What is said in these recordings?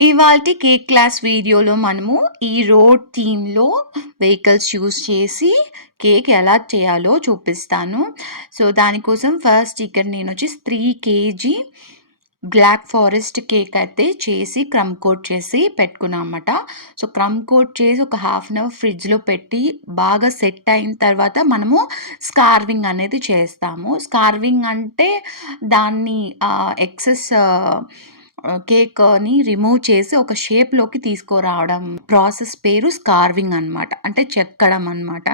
ఇవాల్టి cake class వీడియోలో మనము ఈ రోడ్ థీమ్‌లో వెహికల్స్ యూజ్ చేసి కేక్ ఎలా చేయాలో చూపిస్తాను. సో, దానికోసం ఫస్ట్ ఇక్కడ నేనొచ్చేసి 3 కేజీ బ్లాక్ ఫారెస్ట్ కేక్ అయితే చేసి క్రమ్ కోట్ చేసి పెట్టుకున్నా అనమాట. సో, క్రమ్ కోట్ చేసి ఒక హాఫ్ అన్ అవర్ ఫ్రిడ్జ్‌లో పెట్టి బాగా సెట్ అయిన తర్వాత మనము స్కార్వింగ్ అనేది చేస్తాము. స్కార్వింగ్ అంటే దాన్ని ఎక్సెస్ కేక్‌ని రిమూవ్ చేసి ఒక షేప్‌లోకి తీసుకురావడం ప్రాసెస్ పేరు స్కార్వింగ్ అనమాట. అంటే చెక్కడం అనమాట.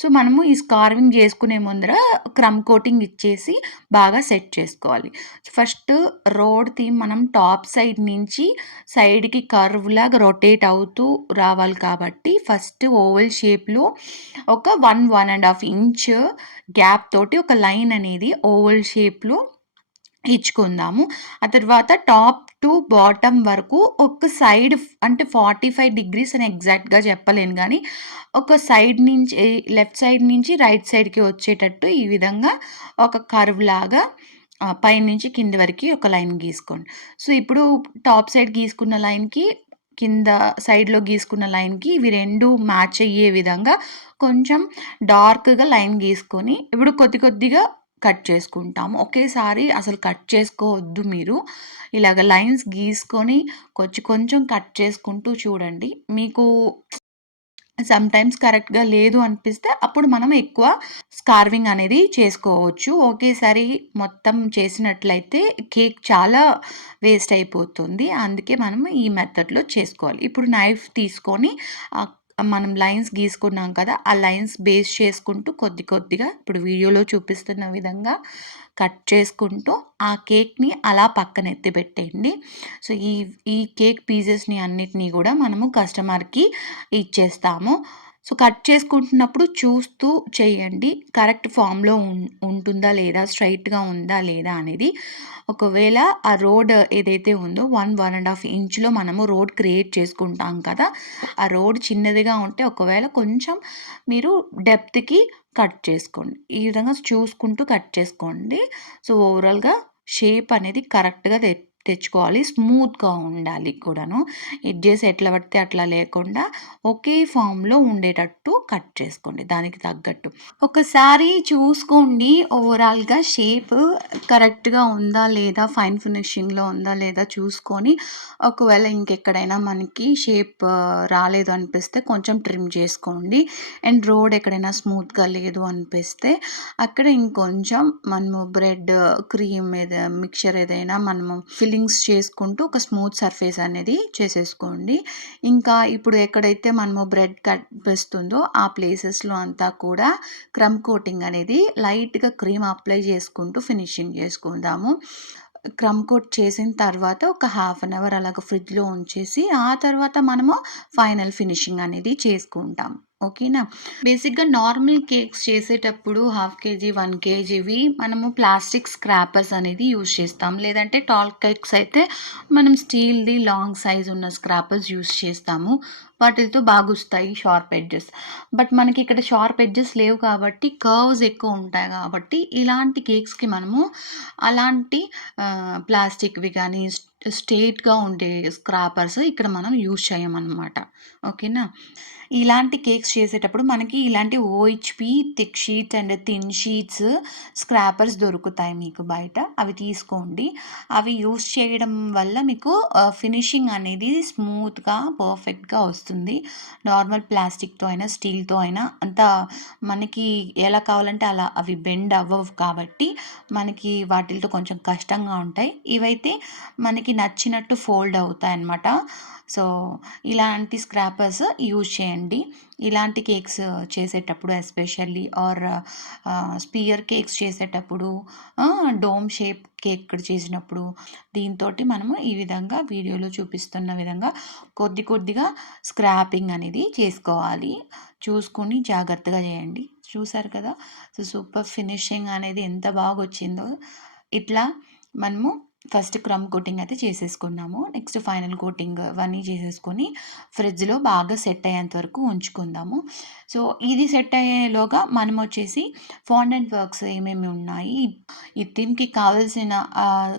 సో, మనము ఈ స్కార్వింగ్ చేసుకునే ముందర క్రమ్ కోటింగ్ ఇచ్చేసి బాగా సెట్ చేసుకోవాలి. ఫస్ట్ రోడ్ థీమ్ మనం టాప్ సైడ్ నుంచి సైడ్‌కి కర్వ్‌లాగా రొటేట్ అవుతూ రావాలి కాబట్టి ఫస్ట్ ఓవెల్ షేప్‌లో ఒక 1 ½ ఇంచ్ గ్యాప్ తోటి ఒక లైన్ అనేది ఓవెల్ షేప్‌లో ఇచ్చుకుందాము. ఆ తర్వాత టాప్ టు బాటమ్ వరకు ఒక సైడ్ అంటే 45 డిగ్రీస్ అని ఎగ్జాక్ట్‌గా చెప్పలేను గానీ, ఒక సైడ్ నుంచి లెఫ్ట్ సైడ్ నుంచి రైట్ సైడ్‌కి వచ్చేటట్టు ఈ విధంగా ఒక కర్వ్‌లాగా పైనుంచి కింది వరకి ఒక లైన్ గీసుకోండి. సో, ఇప్పుడు టాప్ సైడ్ గీసుకున్న లైన్‌కి, కింద సైడ్‌లో గీసుకున్న లైన్‌కి ఇవి 2 మ్యాచ్ అయ్యే విధంగా కొంచెం డార్క్‌గా లైన్ గీసుకొని, ఇప్పుడు కొద్ది కొద్దిగా కట్ చేసుకుంటాము. ఒకేసారి అసలు కట్ చేసుకోవద్దు మీరు. ఇలాగ లైన్స్ గీసుకొని కొంచెం కొంచెం కట్ చేసుకుంటూ చూడండి. మీకు సమ్‌టైమ్స్ కరెక్ట్‌గా లేదు అనిపిస్తే అప్పుడు మనం ఎక్కువ స్కార్వింగ్ అనేది చేసుకోవచ్చు. ఒకేసారి మొత్తం చేసినట్లయితే కేక్ చాలా వేస్ట్ అయిపోతుంది. అందుకే మనం ఈ మెథడ్‌లో చేసుకోవాలి. ఇప్పుడు నైఫ్ తీసుకొని మనం లైన్స్ గీసుకున్నాం కదా! ఆ లైన్స్ బేస్ చేసుకుంటూ కొద్ది కొద్దిగా ఇప్పుడు వీడియోలో చూపిస్తున్న విధంగా కట్ చేసుకుంటూ ఆ కేక్‌ని అలా పక్కన ఎత్తి పెట్టేయండి. సో, ఈ కేక్ పీసెస్‌ని అన్నిటిని గూడా మనము కస్టమర్‌కి ఇచ్చేస్తాము. సో, కట్ చేసుకుంటున్నప్పుడు చూస్తూ చేయండి. కరెక్ట్ ఫామ్‌లో ఉంటుందా లేదా? స్ట్రెయిట్‌గా ఉందా లేదా? అనేది. ఒకవేళ ఆ రోడ్ ఏదైతే ఉందో 1 ½ ఇంచ్‌లో మనము రోడ్ క్రియేట్ చేసుకుంటాం కదా! ఆ రోడ్ చిన్నదిగా ఉంటే ఒకవేళ కొంచెం మీరు డెప్త్‌కి కట్ చేసుకోండి. ఈ విధంగా చూసుకుంటూ కట్ చేసుకోండి. సో, ఓవరాల్‌గా షేప్ అనేది కరెక్ట్‌గా తెచ్చుకోవాలి. స్మూత్‌గా ఉండాలి కూడాను. ఎడ్జెస్ ఎట్లా పడితే అట్లా లేకుండా ఒకే ఫామ్‌లో ఉండేటట్టు కట్ చేసుకోండి దానికి తగ్గట్టు. ఒకసారి చూసుకోండి ఓవరాల్‌గా షేప్ కరెక్ట్‌గా ఉందా లేదా? ఫైన్ ఫినిషింగ్‌లో ఉందా లేదా? చూసుకొని ఒకవేళ ఇంకెక్కడైనా మనకి షేప్ రాలేదు అనిపిస్తే కొంచెం ట్రిమ్ చేసుకోండి. అండ్ రోడ్ ఎక్కడైనా స్మూత్‌గా లేదు అనిపిస్తే అక్కడ ఇంకొంచెం మనము బ్రెడ్, క్రీమ్ మిక్చర్ ఏదైనా మనము ఫిల్లింగ్స్ చేసుకుంటూ ఒక స్మూత్ సర్ఫేస్ అనేది చేసేసుకోండి. ఇంకా ఇప్పుడు ఎక్కడైతే మనము బ్రెడ్ కనిపిస్తుందో ఆ ప్లేసెస్‌లో అంతా కూడా క్రమ్ కోటింగ్ అనేది లైట్‌గా క్రీమ్ అప్లై చేసుకుంటూ ఫినిషింగ్ చేసుకుందాము. క్రమ్ కోట్ చేసిన తర్వాత ఒక హాఫ్ అన్ అవర్ అలాగ ఫ్రిడ్జ్‌లో ఉంచేసి ఆ తర్వాత మనము ఫైనల్ ఫినిషింగ్ అనేది చేసుకుంటాం. ఓకేనా? బేసిక్‌గా నార్మల్ కేక్స్ చేసేటప్పుడు హాఫ్ కేజీ, 1 కేజీవి మనము ప్లాస్టిక్ స్క్రాపర్స్ అనేది యూజ్ చేస్తాం. లేదంటే టాల్ కేక్స్ అయితే మనం స్టీల్‌ది లాంగ్ సైజ్ ఉన్న స్క్రాపర్స్ యూజ్ చేస్తాము. వాటిలతో బాగొస్తాయి షార్ప్ ఎడ్జెస్. బట్ మనకి ఇక్కడ షార్ప్ ఎడ్జెస్ లేవు కాబట్టి కర్వ్స్ ఎక్కువ ఉంటాయి కాబట్టి ఇలాంటి కేక్స్‌కి మనము అలాంటి ప్లాస్టిక్‌వి గానీ స్ట్రెయిట్‌గా ఉండే స్క్రాపర్స్ ఇక్కడ మనం యూజ్ చేయమనమాట. ఓకేనా? ఇలాంటి కేక్స్ చేసేటప్పుడు మనకి ఇలాంటి OHP thick sheets and thin sheets scrapers దొరుకుతాయి మీకు బయట. అవి తీసుకోండి. అవి యూజ్ చేయడం వల్ల మీకు ఫినిషింగ్ అనేది స్మూత్‌గా, పర్ఫెక్ట్‌గా వస్తుంది. నార్మల్ ప్లాస్టిక్‌తో అయినా, స్టీల్‌తో అయినా అంత మనకి ఎలా కావాలంటే అలా అవి బెండ్ అవ్వవు కాబట్టి మనకి వాటిలతో కొంచెం కష్టంగా ఉంటాయి. ఇవైతే మనకి నచ్చినట్టు ఫోల్డ్ అవుతాయన్నమాట. సో, ఇలాంటి స్క్రాపర్స్ యూజ్ చేయండి. ఇలాంటి కేక్స్ చేసేటప్పుడు ఎస్పెషల్లీ స్పియర్ కేక్స్ చేసేటప్పుడు, డోమ్ షేప్ కేక్ చేసినప్పుడు దీనితోటి మనము ఈ విధంగా వీడియోలో చూపిస్తున్న విధంగా కొద్ది కొద్దిగా స్క్రాపింగ్ అనేది చేసుకోవాలి. చూసుకొని జాగ్రత్తగా చేయండి. చూసారు కదా! సో, సూపర్ ఫినిషింగ్ అనేది ఎంత బాగొచ్చిందో. ఇట్లా మనము ఫస్ట్ క్రమ్ కోటింగ్ అయితే చేసేసుకున్నాము. నెక్స్ట్ ఫైనల్ కోటింగ్ అవన్నీ చేసేసుకొని ఫ్రిడ్జ్‌లో బాగా సెట్ అయ్యేంత వరకు ఉంచుకుందాము. సో, ఇది సెట్ అయ్యేలోగా మనమొచ్చేసి ఫాండెంట్ వర్క్స్ ఏమేమి ఉన్నాయి, ఈ థీమ్‌కి కావాల్సిన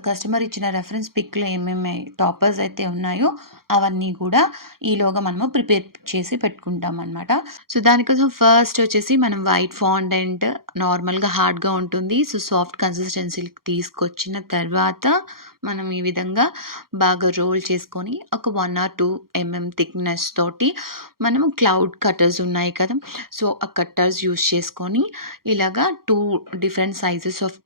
కస్టమర్ ఇచ్చిన రెఫరెన్స్ పిక్‌లో ఏమేమి టాపర్స్ అయితే ఉన్నాయో అవన్నీ కూడా ఈలోగా మనము ప్రిపేర్ చేసి పెట్టుకుంటామనమాట. సో, దానికోసం ఫస్ట్ వచ్చేసి మనం వైట్ ఫాండెంట్ నార్మల్‌గా హార్డ్‌గా ఉంటుంది. సో, సాఫ్ట్ కన్సిస్టెన్సీ‌కి తీసుకొచ్చిన తర్వాత మనం ఈ విధంగా బాగా రోల్ చేసుకొని ఒక 1 ఆర్ 2 థిక్‌నెస్ తోటి మనము క్లౌడ్ కట్టర్స్ ఉన్నాయి కదా! సో, ఆ కట్టర్స్ యూజ్ చేసుకొని ఇలాగా 2 డిఫరెంట్ సైజెస్ ఆఫ్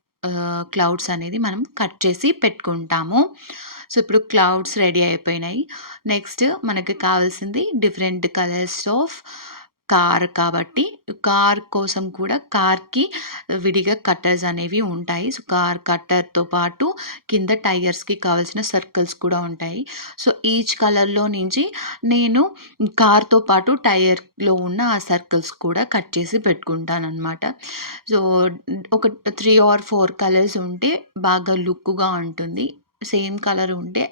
క్లౌడ్స్ అనేది మనం కట్ చేసి పెట్టుకుంటాము. సో, ఇప్పుడు క్లౌడ్స్ రెడీ అయిపోయినాయి. నెక్స్ట్ మనకి కావాల్సింది డిఫరెంట్ కలర్స్ ఆఫ్ కార్ కాబట్టి, కార్ కోసం కూడా కార్‌కి విడిగా కట్టర్స్ అనేవి ఉంటాయి. సో, కార్ కట్టర్‌తో పాటు కింద టైర్స్‌కి కావాల్సిన సర్కిల్స్ కూడా ఉంటాయి. సో, ఈచ్ కలర్‌లో నుంచి నేను కార్‌తో పాటు టైర్‌లో ఉన్న ఆ సర్కిల్స్ కూడా కట్ చేసి పెట్టుకుంటాననమాట. సో, ఒక 3 ఆర్ 4 కలర్స్ ఉంటే బాగా లుక్‌గా ఉంటుంది. సేమ్ కలర్ ఉంటే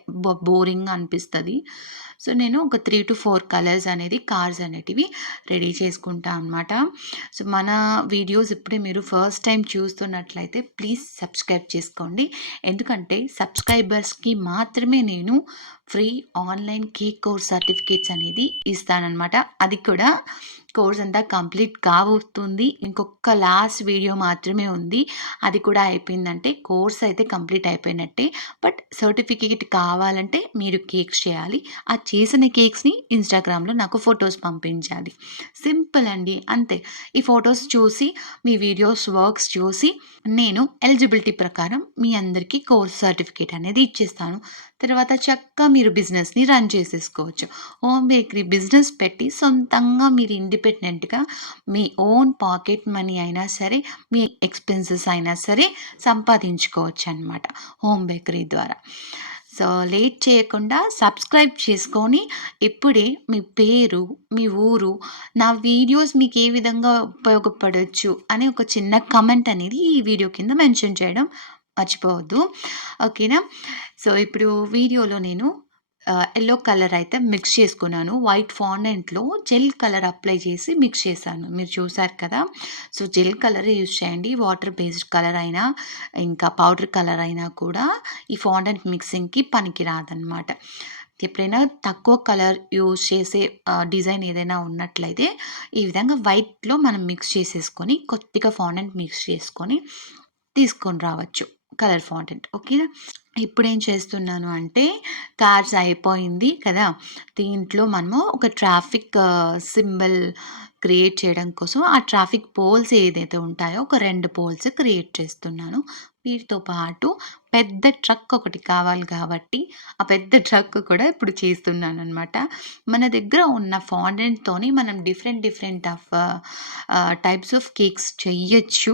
బోరింగ్‌గా అనిపిస్తది. సో, నేను ఒక 3-4 కలర్స్ అనేది కార్స్ అనేటివి రెడీ చేసుకుంటా అనమాట. సో, మన వీడియోస్ ఇప్పుడే మీరు ఫస్ట్ టైం చూస్తున్నట్లయితే ప్లీజ్ సబ్స్క్రైబ్ చేసుకోండి. ఎందుకంటే సబ్స్క్రైబర్స్‌కి మాత్రమే నేను free online cake course certificates అనేది ఇస్తాననమాట. అది కూడా కోర్స్ అంతా కంప్లీట్ కాబోతుంది. ఇంకొక లాస్ట్ వీడియో మాత్రమే ఉంది. అది కూడా అయిపోయిందంటే కోర్స్ అయితే కంప్లీట్ అయిపోయినట్టే. బట్ సర్టిఫికేట్ కావాలంటే మీరు కేక్స్ చేయాలి. ఆ చేసిన కేక్స్‌ని ఇన్‌స్టాగ్రామ్‌లో నాకు ఫోటోస్ పంపించాలి. సింపుల్ అండి. అంతే. ఈ ఫోటోస్ చూసి, మీ వీడియోస్ వర్క్స్ చూసి నేను ఎలిజిబిలిటీ ప్రకారం మీ అందరికీ కోర్స్ సర్టిఫికేట్ అనేది ఇచ్చేస్తాను. తర్వాత చక్కగా మీరు బిజినెస్‌ని రన్ చేసేసుకోవచ్చు. హోమ్ బేకరీ బిజినెస్ పెట్టి సొంతంగా మీరు ఇండిపెండెంట్‌గా మీ ఓన్ పాకెట్ మనీ అయినా సరే, మీ ఎక్స్‌పెన్సెస్ అయినా సరే సంపాదించుకోవచ్చనమాట హోమ్ బేకరీ ద్వారా. సో, లేట్ చేయకుండా సబ్స్క్రైబ్ చేసుకొని ఇప్పుడే మీ పేరు, మీ ఊరు, నా వీడియోస్ మీకు ఏ విధంగా ఉపయోగపడొచ్చు అని ఒక చిన్న కామెంట్ అనేది ఈ వీడియో కింద మెన్షన్ చేయడం మర్చిపోవద్దు. ఓకేనా? సో, ఇప్పుడు వీడియోలో నేను యెల్లో కలర్ అయితే మిక్స్ చేసుకున్నాను. వైట్ ఫాండెంట్‌లో జెల్ కలర్ అప్లై చేసి మిక్స్ చేశాను. మీరు చూసారు కదా! సో, జెల్ కలరే యూజ్ చేయండి. వాటర్ బేస్డ్ కలర్ అయినా, ఇంకా పౌడర్ కలర్ అయినా కూడా ఈ ఫాండెంట్ మిక్సింగ్‌కి పనికిరాదనమాట. ఎప్పుడైనా తక్కువ కలర్ యూజ్ చేసే డిజైన్ ఏదైనా ఉన్నట్లయితే ఈ విధంగా వైట్‌లో మనం మిక్స్ చేసేసుకొని, కొద్దిగా ఫాండెంట్ మిక్స్ చేసుకొని తీసుకొని రావచ్చు. Colour fondant. ఓకేనా? ఇప్పుడేం చేస్తున్నాను అంటే కార్స్ అయిపోయింది కదా! దీంట్లో మనము ఒక ట్రాఫిక్ సింబల్ క్రియేట్ చేయడం కోసం ఆ ట్రాఫిక్ పోల్స్ ఏదైతే ఉంటాయో ఒక 2 పోల్స్ క్రియేట్ చేస్తున్నాను. వీటితో పాటు పెద్ద ట్రక్ ఒకటి కావాలి కాబట్టి, ఆ పెద్ద ట్రక్ కూడా ఇప్పుడు చేస్తున్నాననమాట. మన దగ్గర ఉన్న ఫాండెంట్‌తోని మనం డిఫరెంట్ టైప్స్ ఆఫ్ కేక్స్ చెయ్యొచ్చు.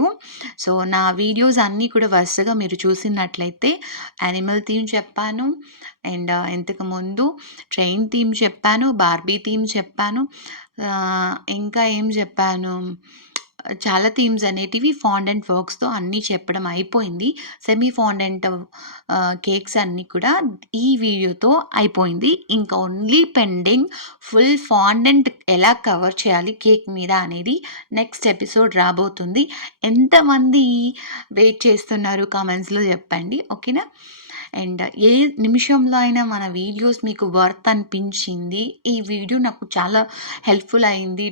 సో, నా వీడియోస్ అన్నీ కూడా వరుసగా మీరు చూసినట్లయితే యానిమల్ థీమ్ చెప్పాను. అండ్ ఇంతకుముందు ట్రైన్ థీమ్ చెప్పాను. బార్బీ థీమ్ చెప్పాను. ఇంకా ఏం చెప్పాను? చాలా థీమ్స్ అనేటివి ఫాండెంట్ వర్క్స్‌తో అన్నీ చెప్పడం అయిపోయింది. సెమీ ఫాండెంట్ కేక్స్ అన్నీ కూడా ఈ వీడియోతో అయిపోయింది. ఇంకా ఓన్లీ పెండింగ్ ఫుల్ ఫాండెంట్ ఎలా కవర్ చేయాలి కేక్ మీద అనేది నెక్స్ట్ ఎపిసోడ్ రాబోతుంది. ఎంతమంది వెయిట్ చేస్తున్నారు కామెంట్స్‌లో చెప్పండి. ఓకేనా? అండ్ ఏ నిమిషంలో అయినా మన వీడియోస్ మీకు వర్త్ అనిపించింది. ఈ వీడియో నాకు చాలా హెల్ప్‌ఫుల్ అయింది.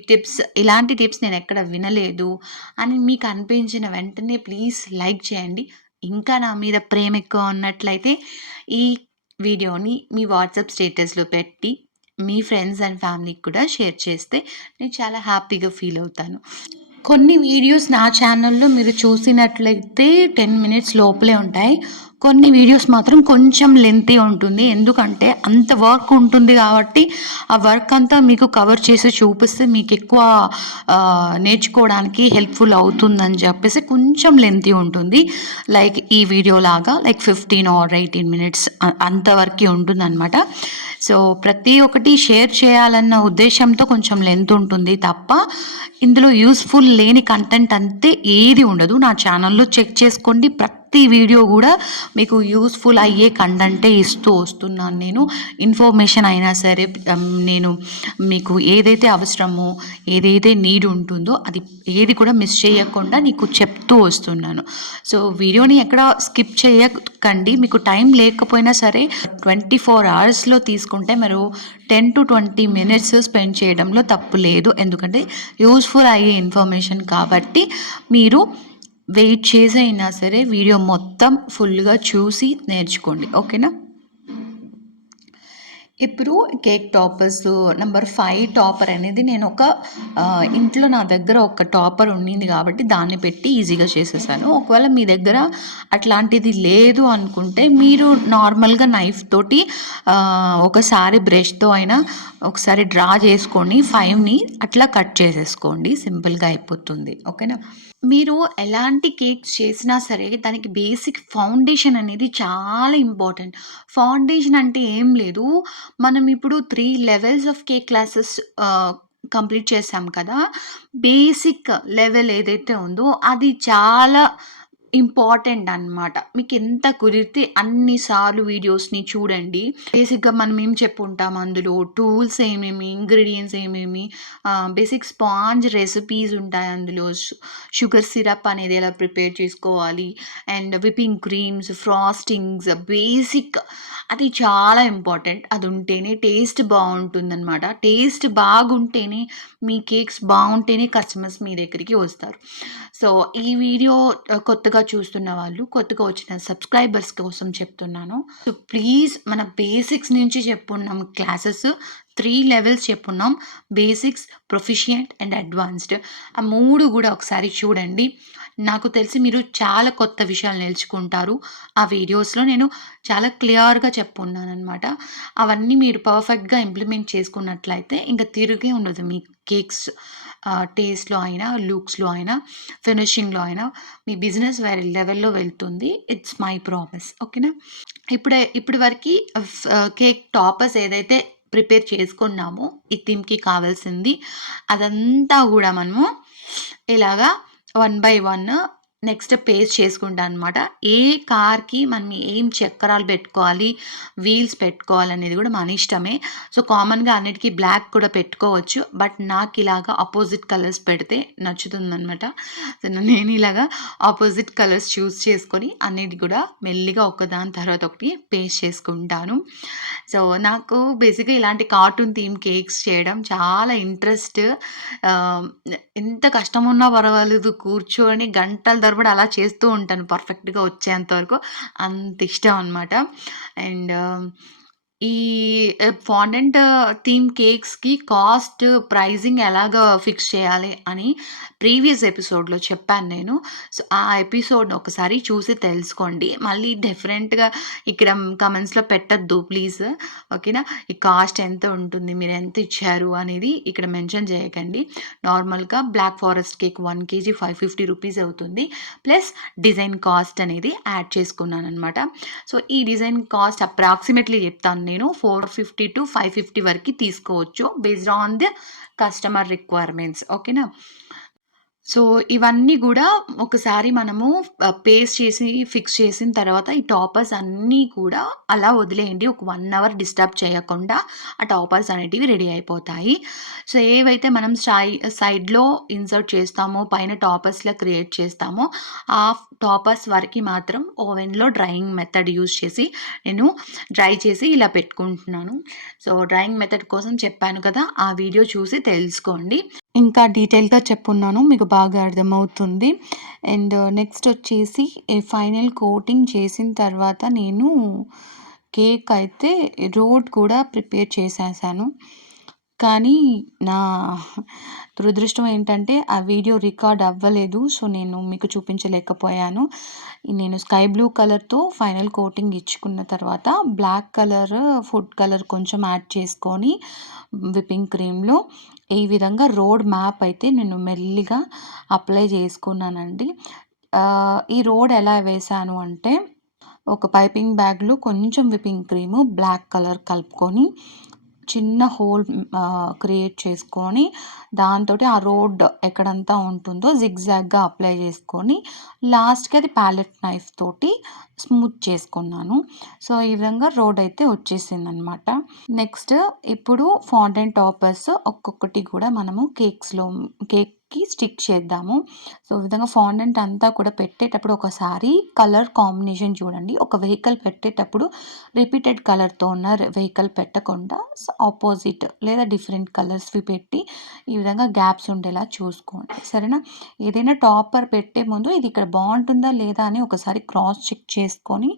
ఇలాంటి టిప్స్ నేనెక్కడ వినలేదు అని మీకు అనిపించిన వెంటనే ప్లీజ్ లైక్ చేయండి. ఇంకా నా మీద ప్రేమ ఎక్కువ ఉన్నట్లయితే ఈ వీడియోని మీ వాట్సాప్ స్టేటస్‌లో పెట్టి మీ ఫ్రెండ్స్ అండ్ ఫ్యామిలీకి కూడా షేర్ చేస్తే నేను చాలా హ్యాపీగా ఫీల్ అవుతాను. కొన్ని వీడియోస్ నా ఛానల్‌లో మీరు చూసినట్లయితే 10 మినిట్స్ లోపలే ఉంటాయి. కొన్ని వీడియోస్ మాత్రం కొంచెం లెంతీ ఉంటుంది. ఎందుకంటే అంత వర్క్ ఉంటుంది కాబట్టి, ఆ వర్క్ అంతా మీకు కవర్ చేసి చూపిస్తే మీకెక్కువ నేర్చుకోవడానికి హెల్ప్‌ఫుల్ అవుతుందని చెప్పేసి కొంచెం లెంతీ ఉంటుంది. లైక్ ఈ వీడియో లాగా లైక్ 15 ఆర్ 18 మినిట్స్ అంతవరకే ఉంటుందనమాట. సో, ప్రతి ఒక్కటి షేర్ చేయాలన్న ఉద్దేశ్యంతో కొంచెం లెంత్ ఉంటుంది తప్ప, ఇందులో యూజ్‌ఫుల్ లేని కంటెంట్ అంతే ఏది ఉండదు. నా ఛానల్‌లో చెక్ చేసుకోండి. ప్రతి వీడియో కూడా మీకు యూస్ఫుల్ అయ్యే కంటెంటే ఇస్తూ వస్తున్నాను నేను. ఇన్ఫర్మేషన్ అయినా సరే నేను మీకు ఏదైతే అవసరమో, ఏదైతే నీడ్ ఉంటుందో అది ఏది కూడా మిస్ చేయకుండా నీకు చెప్తూ వస్తున్నాను. సో వీడియోని ఎక్కడ స్కిప్ చేయకండి. మీకు టైం లేకపోయినా సరే 24 అవర్స్లో తీసుకుంటే మీరు 10 to 20 minutes స్పెండ్ చేయడంలో తప్పు లేదు. ఎందుకంటే యూస్ఫుల్ అయ్యే ఇన్ఫర్మేషన్ కాబట్టి మీరు వెయిట్ చేసి అయినా సరే వీడియో మొత్తం ఫుల్గా చూసి నేర్చుకోండి. ఓకేనా? ఇప్పుడు కేక్ టాపర్స్ నంబర్ 5 టాపర్ అనేది నేను ఒక ఇంట్లో నా దగ్గర ఒక టాపర్ ఉండింది కాబట్టి దాన్ని పెట్టి ఈజీగా చేసేసాను. ఒకవేళ మీ దగ్గర అట్లాంటిది లేదు అనుకుంటే మీరు నార్మల్గా నైఫ్ తోటి ఒకసారి బ్రష్తో అయినా ఒకసారి డ్రా చేసుకొని 5ని అట్లా కట్ చేసేసుకోండి. సింపుల్గా అయిపోతుంది. ఓకేనా? మీరు ఎలాంటి కేక్స్ చేసినా సరే దానికి బేసిక్ ఫౌండేషన్ అనేది చాలా ఇంపార్టెంట్. ఫౌండేషన్ అంటే ఏం లేదు. మనం ఇప్పుడు 3 levels of cake classes complete చేసాం కదా! బేసిక్ లెవెల్ ఏదైతే ఉందో అది చాలా ఇంపార్టెంట్ అనమాట. మీకెంత కుదిరితే అన్ని సార్లు వీడియోస్‌ని చూడండి. బేసిక్‌గా మనం ఏం చెప్పుంటాం అందులో టూల్స్ ఏమేమి, ఇంగ్రీడియెంట్స్ ఏమేమి, బేసిక్ స్పాంజ్ రెసిపీస్ ఉంటాయి అందులో. షుగర్ సిరప్ అనేది ఎలా ప్రిపేర్ చేసుకోవాలి, అండ్ విప్పింగ్ క్రీమ్స్, ఫ్రాస్టింగ్స్ బేసిక్ అది చాలా ఇంపార్టెంట్. అది ఉంటేనే టేస్ట్ బావుంటుందనమాట. టేస్ట్ బాగుంటేనే మీ కేక్స్ బావుంటేనే కస్టమర్స్ మీ దగ్గరికి వస్తారు. సో ఈ వీడియో కొత్తగా చూస్తున్న వాళ్ళు, కొత్తగా వచ్చిన సబ్స్క్రైబర్స్ కోసం చెప్తున్నాను. సో ప్లీజ్ మన బేసిక్స్ నుంచి చెప్పున్నాం క్లాసెస్. 3 లెవెల్స్ చెప్పున్నాం. Basics, proficient and advanced. ఆ 3 కూడా ఒకసారి చూడండి. నాకు తెలిసి మీరు చాలా కొత్త విషయాలు నేర్చుకుంటారు. ఆ వీడియోస్‌లో నేను చాలా క్లియర్‌గా చెప్పున్నాననమాట. అవన్నీ మీరు పర్ఫెక్ట్‌గా ఇంప్లిమెంట్ చేసుకున్నట్లయితే ఇంక తిరుగే ఉండదు మీ కేక్స్ టేస్ట్‌లో అయినా, లుక్స్‌లో అయినా, ఫినిషింగ్‌లో అయినా మీ బిజినెస్ వేరే లెవెల్‌లో వెళ్తుంది. It's my promise. ఓకేనా? ఇప్పటి వరకి కేక్ టాపర్స్ ఏదైతే ప్రిపేర్ చేసుకున్నామో ఈ థీమ్‌కి కావాల్సింది అదంతా గూడా మనము ఇలాగా 1 బై 1 నెక్స్ట్ పేస్ట్ చేసుకుంటా అనమాట. ఏ కార్‌కి మనం ఏం చక్రాలు పెట్టుకోవాలి, వీల్స్ పెట్టుకోవాలనేది కూడా మన ఇష్టమే. సో కామన్‌గా అన్నిటికి బ్లాక్ కూడా పెట్టుకోవచ్చు. బట్ నాకు ఇలాగా అపోజిట్ కలర్స్ పెడితే నచ్చుతుందనమాట. సో నేను ఇలాగా అపోజిట్ కలర్స్ చూస్ చేసుకొని అన్నిటి కూడా మెల్లిగా ఒకదాని తర్వాత ఒకటి పేస్ట్ చేసుకుంటాను. సో నాకు బేసిక్‌గా ఇలాంటి కార్టూన్ థీమ్ కేక్స్ చేయడం చాలా ఇంట్రెస్ట్. ఆహ్, ఎంత కష్టమున్నా పర్వాలేదు కూర్చొని గంటల తరబడి అలా చేస్తూ ఉంటాను పర్ఫెక్ట్‌గా వచ్చేంత వరకు. అంత ఇష్టం అనమాట. అండ్ ఈ ఫాండెంట్ థీమ్ కేక్స్‌కి కాస్ట్, ప్రైజింగ్ ఎలాగా ఫిక్స్ చేయాలి అని ప్రీవియస్ ఎపిసోడ్‌లో చెప్పాను నేను. సో ఆ ఎపిసోడ్‌ని ఒకసారి చూసి తెలుసుకోండి. మళ్ళీ డిఫరెంట్‌గా ఇక్కడ కామెంట్స్‌లో పెట్టొద్దు ప్లీజ్. ఓకేనా? ఈ కాస్ట్ ఎంత ఉంటుంది, మీరు ఎంత ఇచ్చారు అనేది ఇక్కడ మెన్షన్ చేయకండి. నార్మల్‌గా black forest cake 1 KG 550 rupees అవుతుంది. ప్లస్ డిజైన్ కాస్ట్ అనేది యాడ్ చేసుకున్నాననమాట. సో ఈ డిజైన్ కాస్ట్ అప్రాక్సిమేట్‌లీ చెప్తాను నేను. 450-550 వరకి తీసుకోవచ్చు based on the customer requirements. ఓకేనా? సో ఇవన్నీ గూడా ఒకసారి మనము పేస్ట్ చేసి ఫిక్స్ చేసిన తర్వాత ఈ టాపర్స్ అన్నీ కూడా అలా వదిలేయండి. ఒక 1 అవర్ డిస్టర్బ్ చేయకుండా ఆ టాపర్స్ అనేటివి రెడీ అయిపోతాయి. సో ఏవైతే మనం సైడ్‌లో ఇన్సర్ట్ చేస్తామో, పైన టాపర్స్‌లా క్రియేట్ చేస్తామో, ఆ టాపర్స్ వరకి మాత్రం ఓవెన్‌లో డ్రైయింగ్ మెథడ్ యూజ్ చేసి నేను డ్రై చేసి ఇలా పెట్టుకుంటున్నాను. సో డ్రైయింగ్ మెథడ్ కోసం చెప్పాను కదా! ఆ వీడియో చూసి తెలుసుకోండి. ఇంకా డీటెయిల్‌గా చెప్పున్నాను. మీకు బాగా అర్థమవుతుంది. అండ్ నెక్స్ట్ వచ్చేసి ఫైనల్ కోటింగ్ చేసిన తర్వాత నేను కేక్ అయితే రోడ్ కూడా ప్రిపేర్ చేసేసాను. కానీ నా దురదృష్టం ఏంటంటే ఆ వీడియో రికార్డ్ అవ్వలేదు. సో నేను మీకు చూపించలేకపోయాను. నేను స్కై బ్లూ కలర్‌తో ఫైనల్ కోటింగ్ ఇచ్చుకున్న తర్వాత బ్లాక్ కలర్, ఫుడ్ కలర్ కొంచెం యాడ్ చేసుకొని విప్పింగ్ క్రీమ్‌లో ఈ విధంగా రోడ్ మ్యాప్ అయితే నేను మెల్లిగా అప్లై చేసుకున్నానండి. ఈ రోడ్ ఎలా వేశాను అంటే ఒక పైపింగ్ బ్యాగ్‌లో కొంచెం విప్పింగ్ క్రీము, బ్లాక్ కలర్ కలుపుకొని చిన్న హోల్ క్రియేట్ చేసుకొని దాంతోటి ఆ రోడ్ ఎక్కడంతా ఉంటుందో జిగ్‌జాగ్‌గా అప్లై చేసుకొని లాస్ట్‌కి అది ప్యాలెట్ నైఫ్ తోటి స్మూత్ చేసుకున్నాను. సో, ఈ విధంగా రోడ్ అయితే వచ్చేసిందనమాట. నెక్స్ట్ ఇప్పుడు ఫాండెంట్ టాపర్స్ ఒక్కొక్కటి కూడా మనము కేక్‌కి స్టిక్ చేద్దాము. సో, ఈ విధంగా ఫాండెంట్ అంతా కూడా పెట్టేటప్పుడు ఒకసారి కలర్ కాంబినేషన్ చూడండి. ఒక వెహికల్ పెట్టేటప్పుడు రిపీటెడ్ కలర్‌తో ఉన్న వెహికల్ పెట్టకుండా ఆపోజిట్ లేదా డిఫరెంట్ కలర్స్‌వి పెట్టి ఈ విధంగా గ్యాప్స్ ఉండేలా చూసుకోండి. సరేనా? ఏదైనా టాపర్ పెట్టే ముందు ఇది ఇక్కడ బావుంటుందా లేదా అని ఒకసారి క్రాస్ చెక్ చేసుకొని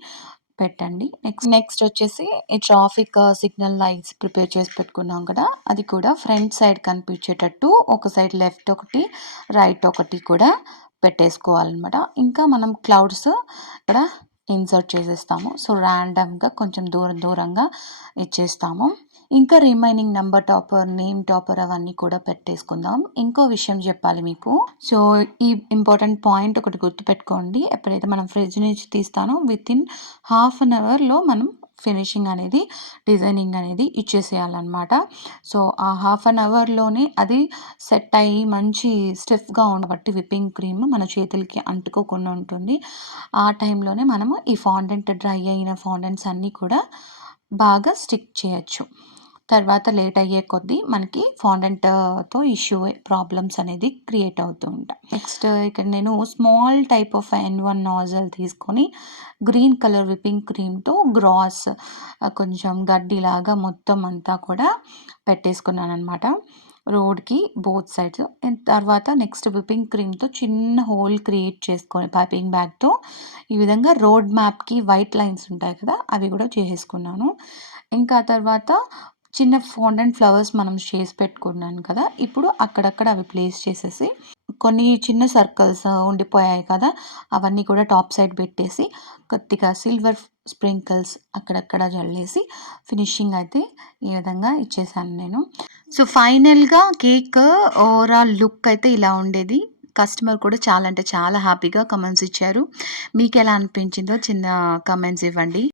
పెట్టండి. నెక్స్ట్ వచ్చేసి ఈ ట్రాఫిక్ సిగ్నల్ లైట్స్ ప్రిపేర్ చేసి పెట్టుకున్నాం కదా! అది కూడా ఫ్రంట్ సైడ్ కనిపించేటట్టు ఒక సైడ్ లెఫ్ట్ ఒకటి, రైట్ ఒకటి కూడా పెట్టేసుకోవాలనమాట. ఇంకా మనం క్లౌడ్స్ ఇక్కడ ఇన్సర్ట్ చేసేస్తాము. సో, ర్యాండమ్‌గా కొంచెం దూరంగా ఇచ్చేస్తాము. ఇంకా remaining number topper, name topper అవన్నీ కూడా పెట్టేసుకుందాం. ఇంకో విషయం చెప్పాలి మీకు. సో, ఈ ఇంపార్టెంట్ పాయింట్ ఒకటి గుర్తుపెట్టుకోండి. ఎప్పుడైతే మనం ఫ్రిడ్జ్ నుంచి తీస్తానో వితిన్ హాఫ్ అన్ అవర్‌లో మనం ఫినిషింగ్ అనేది, డిజైనింగ్ అనేది ఇచ్చేసేయాలనమాట. సో, ఆ హాఫ్ అన్ అవర్‌లోనే అది సెట్ అయ్యి మంచి స్టిఫ్‌గా ఉండబట్టి విప్పింగ్ క్రీమ్ మన చేతులకి అంటుకోకుండా ఉంటుంది. ఆ టైంలోనే మనము ఈ డ్రై అయిన ఫాండెంట్స్ అన్నీ కూడా బాగా స్టిక్ చేయొచ్చు. తర్వాత లేట్ అయ్యే కొద్దీ మనకి ఫాండెంట్‌తో ప్రాబ్లమ్స్ అనేది క్రియేట్ అవుతూ ఉంటాయి. నెక్స్ట్ ఇక్కడ నేను small type of N1 nozzle తీసుకొని గ్రీన్ కలర్ విప్పింగ్ క్రీమ్‌తో గ్రాస్ కొంచెం గడ్డిలాగా మొత్తం అంతా కూడా పెట్టేసుకున్నాననమాట. రోడ్‌కి బోత్ సైడ్స్. తర్వాత నెక్స్ట్ విప్పింగ్ క్రీమ్‌తో చిన్న హోల్ క్రియేట్ చేసుకొని పైపింగ్ బ్యాగ్‌తో ఈ విధంగా రోడ్ మ్యాప్‌కి వైట్ లైన్స్ ఉంటాయి కదా! అవి కూడా చేసేసుకున్నాను. ఇంకా తర్వాత చిన్న ఫాండెంట్ ఫ్లవర్స్ మనం చేసి పెట్టుకున్నాను కదా! ఇప్పుడు అక్కడక్కడ అవి ప్లేస్ చేసేసి కొన్ని చిన్న సర్కిల్స్ ఉండిపోయాయి కదా! అవన్నీ కూడా టాప్ సైడ్ పెట్టేసి కొద్దిగా సిల్వర్ స్ప్రింకిల్స్ అక్కడక్కడ జల్లేసి ఫినిషింగ్ అయితే ఈ విధంగా ఇచ్చేసాను నేను. సో, ఫైనల్‌గా కేక్ ఓవరాల్ లుక్ అయితే ఇలా ఉండేది. కస్టమర్ కూడా చాలా అంటే చాలా హ్యాపీగా కామెంట్స్ ఇచ్చారు. మీకెలా అనిపించిందో చిన్న కామెంట్స్ ఇవ్వండి.